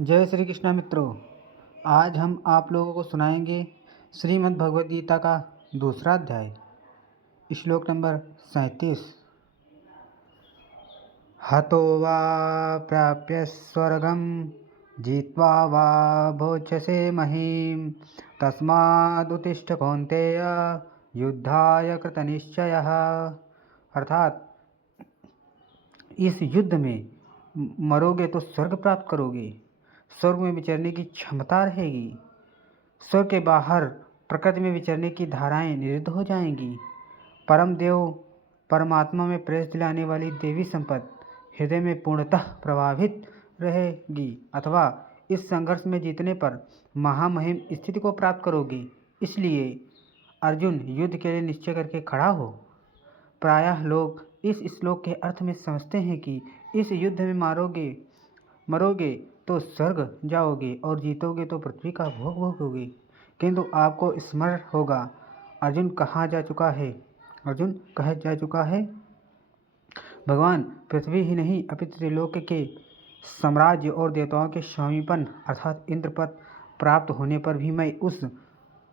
जय श्री कृष्णा मित्रों। आज हम आप लोगों को सुनाएंगे श्रीमद् भगवद गीता का दूसरा अध्याय, श्लोक नंबर 37। हतो वा प्राप्य स्वर्गं जित्वा वा भोज्यसे महीं तस्मादुत्तिष्ठ कौन्तेय युद्धाय कृतनिश्चयः। अर्थात इस युद्ध में मरोगे तो स्वर्ग प्राप्त करोगे, स्वर्ग में विचरने की क्षमता रहेगी, स्वर्ग के बाहर प्रकृति में विचरने की धाराएं निरुद्ध हो जाएंगी, परम देव परमात्मा में प्रवेश दिलाने वाली देवी संपत्ति हृदय में पूर्णतः प्रभावित रहेगी, अथवा इस संघर्ष में जीतने पर महामहिम स्थिति को प्राप्त करोगे। इसलिए अर्जुन युद्ध के लिए निश्चय करके खड़ा हो। प्रायः लोग इस श्लोक के अर्थ में समझते हैं कि इस युद्ध में मरोगे तो स्वर्ग जाओगे और जीतोगे तो पृथ्वी का भोग भोगोगे। किंतु आपको स्मरण होगा अर्जुन कहाँ जा चुका है। भगवान पृथ्वी ही नहीं अपितु त्रिलोक के साम्राज्य और देवताओं के स्वामीपन अर्थात इंद्रपद प्राप्त होने पर भी मैं उस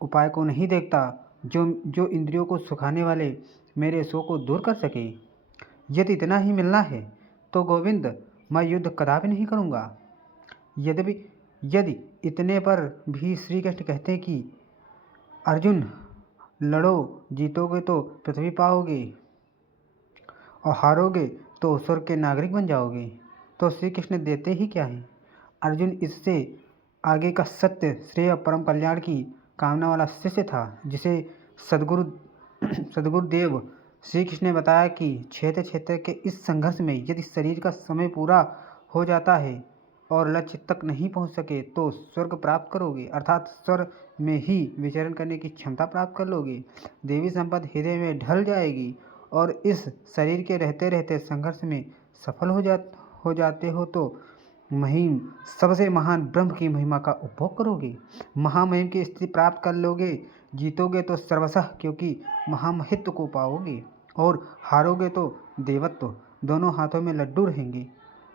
उपाय को नहीं देखता जो इंद्रियों को सुखाने वाले मेरे शोक को दूर कर सके। यदि इतना ही मिलना है तो गोविंद मैं युद्ध कदापि नहीं करूँगा। यदि इतने पर भी श्री कृष्ण कहते हैं कि अर्जुन लड़ो, जीतोगे तो पृथ्वी पाओगे और हारोगे तो स्वर्ग के नागरिक बन जाओगे, तो श्री कृष्ण देते ही क्या है। अर्जुन इससे आगे का सत्य श्रेय परम कल्याण की कामना वाला शिष्य था, जिसे सद्गुरुदेव श्री कृष्ण ने बताया कि क्षेत्र के इस संघर्ष में यदि शरीर का समय पूरा हो जाता है और लक्ष्य तक नहीं पहुंच सके तो स्वर्ग प्राप्त करोगे, अर्थात स्वर्ग में ही विचरण करने की क्षमता प्राप्त कर लोगे। देवी संपत्ति हृदय में ढल जाएगी और इस शरीर के रहते रहते संघर्ष में सफल हो जाते हो तो महिम सबसे महान ब्रह्म की महिमा का उपभोग करोगे, महामहिम की स्थिति प्राप्त कर लोगे। जीतोगे तो सर्वसह क्योंकि महामहित्व को पाओगे और हारोगे तो देवत्व, दोनों हाथों में लड्डू रहेंगे।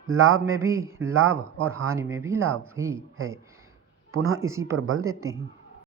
लाभ में भी लाभ और हानि में भी लाभ ही है। पुनः इसी पर बल देते हैं।